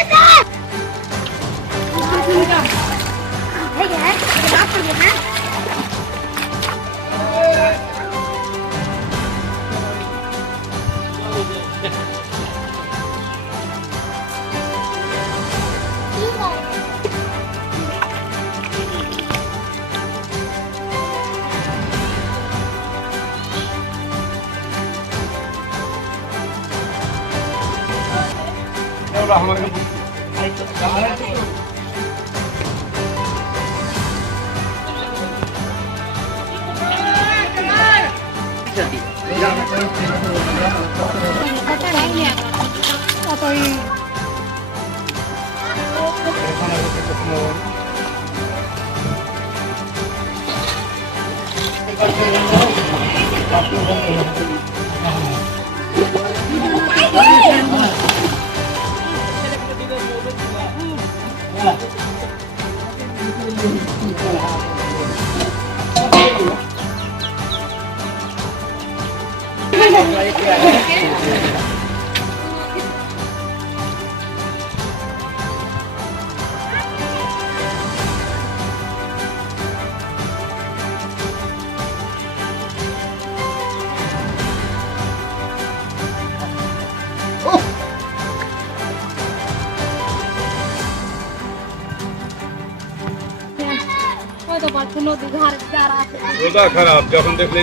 হয়তো পারছ নদী ধার ওটা খারাপ যখন দেখলে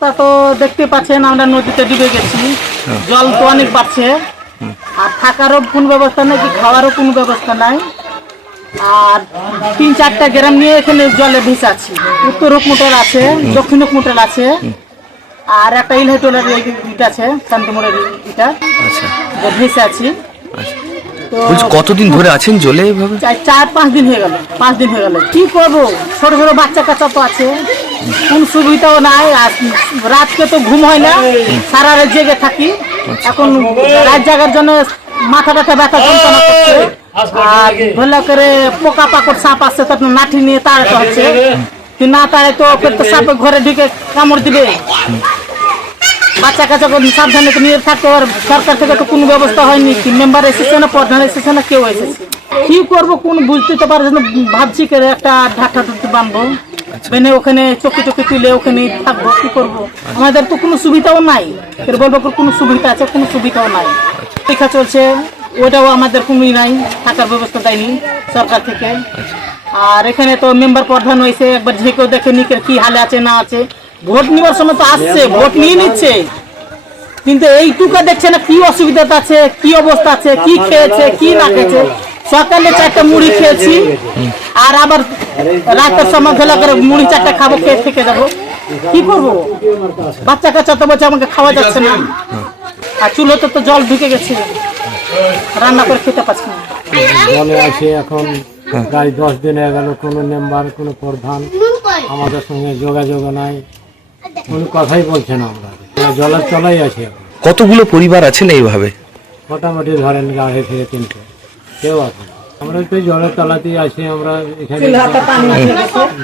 তা তো দেখতে পাচ্ছেন আমরা নদীতে ডুবে গেছি। জল তো অনেক বাড়ছে। আর থাকারও কোনো ব্যবস্থা নেই কি খাওয়ারও কোনো ব্যবস্থা নাই। আর তিন চারটা গ্রাম নিয়ে এখানে জলে ভেসাচ্ছি উত্তর মোটর আছে দক্ষিণ মোটর আছে। আর একটা ইনহেটলের ইট আছে শান্তমোড়ের ইটা আচ্ছা। তো বলছি কতদিন ধরে আছেন জলে এভাবে? চার পাঁচ দিন হয়ে গেল পাঁচ দিন হয়ে গেল। কি করব? ছোট ছোট বাচ্চা কাচ্চা তো আছে। কোন সুবিধাও নাই রাতকে তো ঘুম হয় না, সারা রাত জেগে থাকি। এখন রাত জাগার জন্য মাথা ব্যথা ব্যথা যন্ত্রণা করছে। আর ভালো করে পোকা পাকড় সাপ আসছে তো নাঠি নিয়ে তাড়াতে হচ্ছে। না তাড়ে তো তো সাপে ঘরে ঢুকে কামড় দিবে। বাচ্চা কাচ্চা সাবধানে নিয়ে থাকতে আর সরকার থেকে তো কোনো ব্যবস্থা হয়নি। কি মেম্বার এসেছে না প্রধান এসেছে না কেউ এসেছে। কি করব, কোন বুঝতে তো পারছে না, ভাবছি একটা ঢাকা টুটি বানবো। বেনে ওখানে চকি চকি তুলে ওখানে থাকব কি করব? আমাদের তো কোনো সুবিধাও নাই। এর বলব কোনো সুবিধা আছে কোনো সুবিধাও নাই। পরীক্ষা চলছে ওটাও আমাদের কোনোই নাই থাকার ব্যবস্থা দেয়নি সরকার থেকে। আর এখানে তো মেম্বার প্রধান হয়েছে একবার ঝেঁকেও দেখে নিকে কি হালে আছে না আছে। ভোট নেওয়ার সময় তো আসছে ভোট নিয়ে নিচ্ছে। কিন্তু এইটুকু দেখছে না কি অসুবিধা আছে কি অবস্থা আছে কি খেয়েছে কি না খেয়েছে। সকালে চারটা মুড়ি খেয়েছি আর আবার রাতের সময় ভেলা করে মুড়ি চারটা খাব খেয়ে থেকে যাব। কি করব? বাচ্চা কাচ্চা তো বলছে আমাকে খাওয়া যাচ্ছে না। আর চুলোতে তো জল ঢুকে গেছে। রান্না করে খেতে পারছি না। জলে আছে এখন প্রায় দশ দিন হয়ে গেল কোনো মেম্বার কোনো প্রধান আমাদের সঙ্গে যোগাযোগ নাই। কোনো কথাই বলছে না আমরা। জলের তলাই আছে। এখন। কতগুলো পরিবার আছেন এইভাবে? মোটামুটি ধরেন গাড়ি থেকে তিনটে। কেউ আছে আমরা তো জলের তলাতেই আছি আমরা এখানে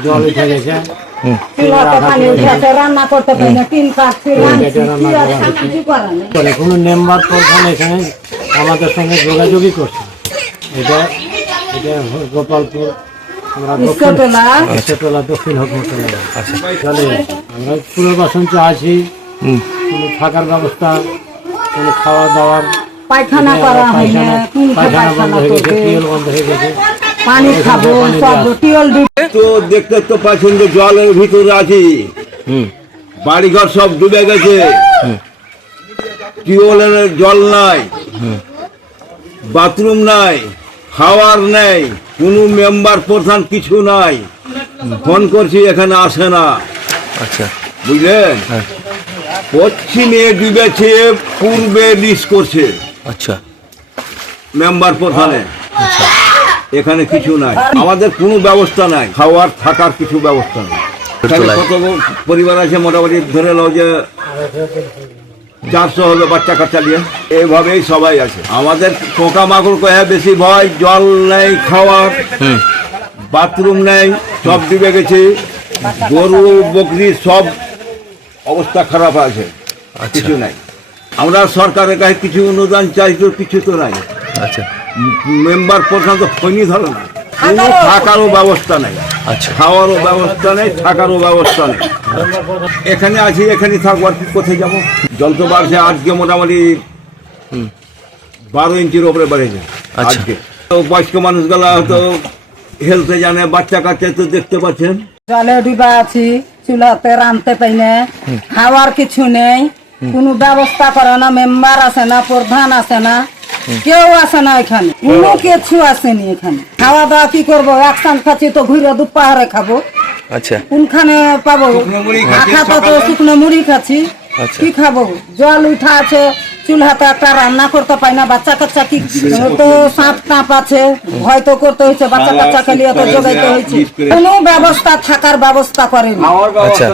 জল উঠে গেছে। কোনো মেম্বার প্রধান এখানে আমাদের সঙ্গে যোগাযোগই করছে এটা এটা গোপালপুর আমরা দক্ষিণ হকমতলা। চলে আমরা পুরো বাসন্ত আছি। কোনো থাকার ব্যবস্থা কোনো খাওয়া দাওয়ার পায়খানা করা হয় না পায়খানা করবে। পানি খাব সব টিউল তো দেখতে তো পাচ্ছেন যে জলের ভিতরে আছি। বাড়িঘর সব ডুবে গেছে। জল নাই। বাথরুম নাই। খাওয়ার নেই। কোনো মেম্বার প্রধান কিছু নাই। ফোন করছি এখানে আসে না। আচ্ছা। বুঝলেন? হ্যাঁ। পশ্চিমে ডুবেছে পূর্বে লিস করছে। আচ্ছা। মেম্বার প্রধানে এখানে কিছু নাই। আমাদের কোনো ব্যবস্থা নাই। খাওয়ার থাকার কিছু ব্যবস্থা নেই। এখানে কত পরিবার আছে মোটামুটি ধরে নাও যে চারশো হবে বাচ্চা কাচ্চা নিয়ে। এইভাবেই সবাই আছে। আমাদের পোকা মাকড় কয়ে বেশি ভয় জল নেই খাওয়ার বাথরুম নেই সব ডুবে গেছে। গরু বকরি সব অবস্থা খারাপ আছে। আচ্ছা। কিছু নাই। আমরা সরকারের কাছে কিছু অনুদান চাই তো কিছু তো নাই। আচ্ছা। মেম্বার প্রধান তো ফোনই ধরে না। কোনো থাকারও ব্যবস্থা নাই। আচ্ছা। খাওয়ারও ব্যবস্থা নেই থাকারও ব্যবস্থা নেই। এখানে আছি এখানে থাকব আর কি কোথায় যাব? জল তো বাড়ছে আজকে মোটামুটি বারো ইঞ্চির ওপরে বেড়েছে আচ্ছা। আজকে। তো বয়স্ক মানুষগুলা হয়তো হেলতে জানে বাচ্চা কাচ্চা তো দেখতে পাচ্ছেন। জলে ডুবা আছি চুলাতে রানতে পাই না খাওয়ার কিছু নেই। কোনো ব্যবস্থা করে না মেম্বার আছে না প্রধান আছে না কেউ আসে না এখানে কোনো কিছু আসেনি এখানে। খাওয়া দাওয়া কি করব? একসাথে খাচ্ছি তো ঘুরে দুপাহারে খাব। আচ্ছা। কোনখানে পাবো? শুকনো মুড়ি খাচ্ছি তো শুকনো মুড়ি খাচ্ছি আচ্ছা। কি খাব? জল উঠা আছে চুলহাতে একটা রান্না করতে পাই না বাচ্চা কাচ্চা কি তো সাপ টাপ আছে ভয় তো করতে হয়েছে বাচ্চা কাচ্চা খেলিয়ে তো জোগাইতে হয়েছে। কোনো ব্যবস্থা থাকার ব্যবস্থা করেনি। আচ্ছা।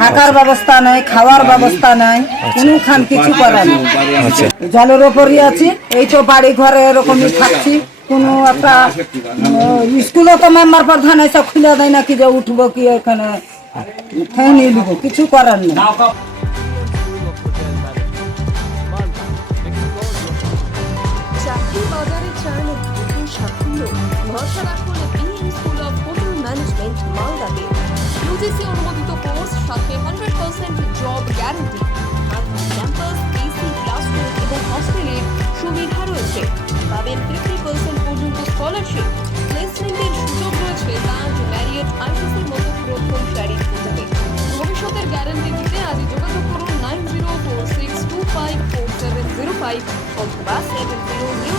থাকার ব্যবস্থা নাই। খাওয়ার ব্যবস্থা নাই কোনো খান কিছু করে না আচ্ছা। জলের ওপরই আছি এই তো বাড়ি ঘরে এরকমই থাকছি। কোনো একটা স্কুলে তো মেম্বার প্রধান এসে খুলে দেয় না কি যে উঠবো কি এখানে নিয়ে কিছু করার নেই। ইউজিসি অনুমোদিত কোর্স সাথে hundred percent job guarantee campus AC classroom এবং হস্টেলের সুবিধা রয়েছে। পাবেন ফিফটি পার্সেন্ট পর্যন্ত স্কলারশিপ প্লেসমেন্টের সুযোগ রয়েছে তাজ ম্যারিয়েট আইসিসির মতো প্রথম সারির হোটেলে ভবিষ্যতের গ্যারান্টি দিতে আজই যোগাযোগ করুন nine zero four six two five four seven zero five অথবা সেভেন জিরো জিরো